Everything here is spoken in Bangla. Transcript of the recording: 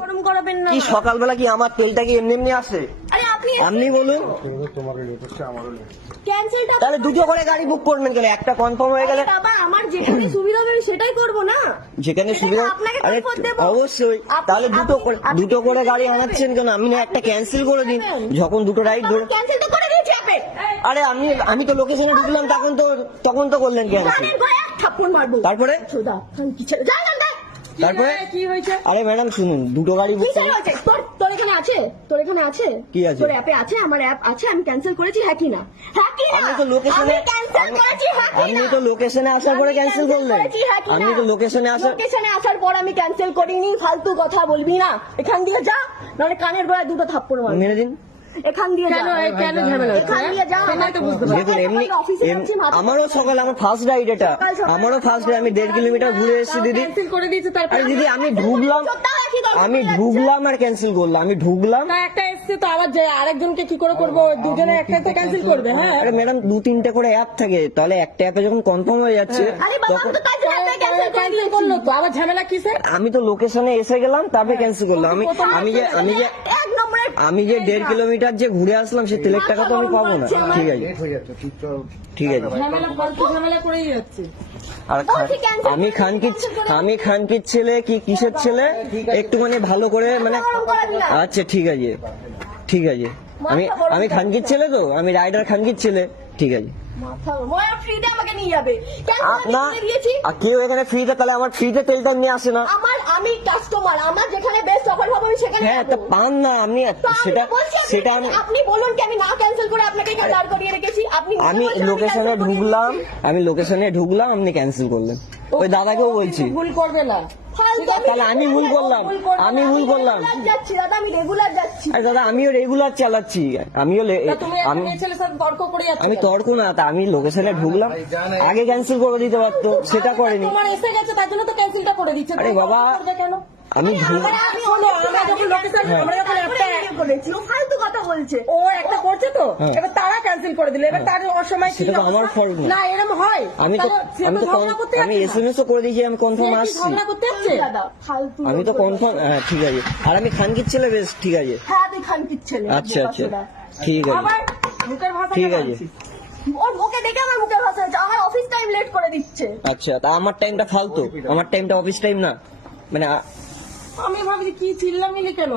গরম করাবেন না। কি সকালবেলা কি আমার তেলটা কি এমনি এমনি আসে? আরে আপনি বলুন। ক্যান্সেলটা তাহলে দুটো করে গাড়ি বুক করবেন কেন? একটা কনফার্ম হয়ে গেলে বাবা আমার যেখানে সুবিধা হবে আমি সেটাই করব না। যেখানে সুবিধা আপনাকে আরে কমফোর্ট দেব। অবশ্যই। তাহলে দুটো করে গাড়ি আনাচ্ছেন কেন? আপনি একটা ক্যান্সেল করে দিন যখন দুটো রাইড ধরে। ক্যান্সেলটা করে দিয়েছি আপনি। আরে আমি তো লোকেশনে ঢুকলাম তখন তো করলেন ক্যান্সেল। গানের গলায় এক থাপ্পড় মারবো। তারপরে সোদা কি ছেলে যা যা তারপরে কি হয়েছে? আরে ম্যাডাম শুনুন, দুটো গাড়ি বুক কি হয়েছে? তোর এখানে আছে? তোর এখানে আছে? কি আছে? তোর অ্যাপে আছে? আমার অ্যাপ আছে, আমি ক্যান্সেল করেছি। হ্যাঁ কি না? হ্যাঁ কি না? আমি তো লোকেশনে আপনি তো লোকেশনে আসার পরে ক্যান্সেল করলেন। আপনি তো লোকেশনে আসার পর আমি ক্যান্সেল করিনি। ফালতু কথা বলবি না। এখান দিয়ে যা, নাহলে কানের গোড়ায় দুটো থাপ্পড় মারবো। মেরে দিন। এখান দিয়ে যা। কেন ঝামেলা হচ্ছে? এখান দিয়ে যা। দেখুন এমনি আমারও সকাল আমার ফার্স্ট রাইড এটা, আমারও ফার্স্ট রাইড। আমি 1.5 কিলোমিটার ঘুরে এসেছি দিদি। ক্যান্সেল করে দিয়েছে তারপর। আরে দিদি আমি ঢুকলাম আর ক্যান্সেল করলাম। আমি ঢুকলাম। একটা এসছে তো আবার যে আরেকজনকে কি করে করবো? দুজনে একসাথে ক্যান্সেল করবে? হ্যাঁ আরে ম্যাডাম 2-3টে করে অ্যাপ থাকে, তাহলে একটা অ্যাপে যখন কনফার্ম হয়ে যাচ্ছে তখন ক্যান্সেল করলো তো আবার ঝামেলা কিসে? আমি তো লোকেশনে এসে গেলাম তারপরে ক্যান্সেল করলাম। আমি যে 1.5 কিলোমিটার যে ঘুরে আসলাম সে তেলের টাকা তো আমি পাবো না। ঠিক আছে ঠিক আছে। ঝামেলা করেই যাচ্ছে। আর আমি খানকির ছেলে কি কিসের ছেলে একটুখানি ভালো করে মানে আচ্ছা ঠিক আছে ঠিক আছে। আমি খানকির ছেলে তো, আমি রাইডার খানকির ছেলে। ঠিক আছে না কেউ এখানে ফ্রিতে, তাহলে আমার ফ্রিতে তেলটা নিয়ে আসে না। আমি কাস্টমার, আমার যেখানে বেস্ট অফার হবে আমি সেখানে হ্যাঁ তা পান না আপনি সেটা আপনি বলুন কি আমি না ক্যান্সেল করে আপনাকে এখানে দাঁড় করিয়ে রেখেছি? আমি লোকেশনে ঢুকলাম আপনি ক্যান্সেল করলেন। ওই দাদাকেও বলছি ভুল করবে না। তাহলে আমি ভুল করলাম যাচ্ছি দাদা, আমি রেগুলার যাচ্ছি। আরে দাদা আমিও রেগুলার চালাচ্ছি। আমি তর্ক না, তা আমি লোকেশনে ঢুকলাম, আগে ক্যান্সেল করে দিতে পারতো, সেটা করেনি। তোমার এসে গেছে তার জন্য তো ক্যান্সেলটা করে দিচ্ছে। আরে বাবা কেন আমি ফালতু কথা বলছে ও, একটা করছে তো এবার তারা ক্যান্সেল করে দিল। এবার তার অসময় সেটা তো আমার ফল্ট না, এরকম হয়। আমি এসএমএসও করে দিয়েছি আমি কনফার্ম আসছি। আমি তো কনফার্ম হ্যাঁ ঠিক আছে। আর আমি খানকির ছেলে বেশ ঠিক আছে। হ্যাঁ তুই খানকির ছেলে। আচ্ছা ঠিক আছে ঠিক আছে। ওর মুখে দেখে আমার মুখের ভাষা হচ্ছে, আমার অফিস টাইম লেট করে দিচ্ছে। আচ্ছা তা আমার টাইমটা ফালতু, আমার টাইমটা অফিস টাইম না মানে। আমি ভাবছি কি চিল্লামিলি কেন?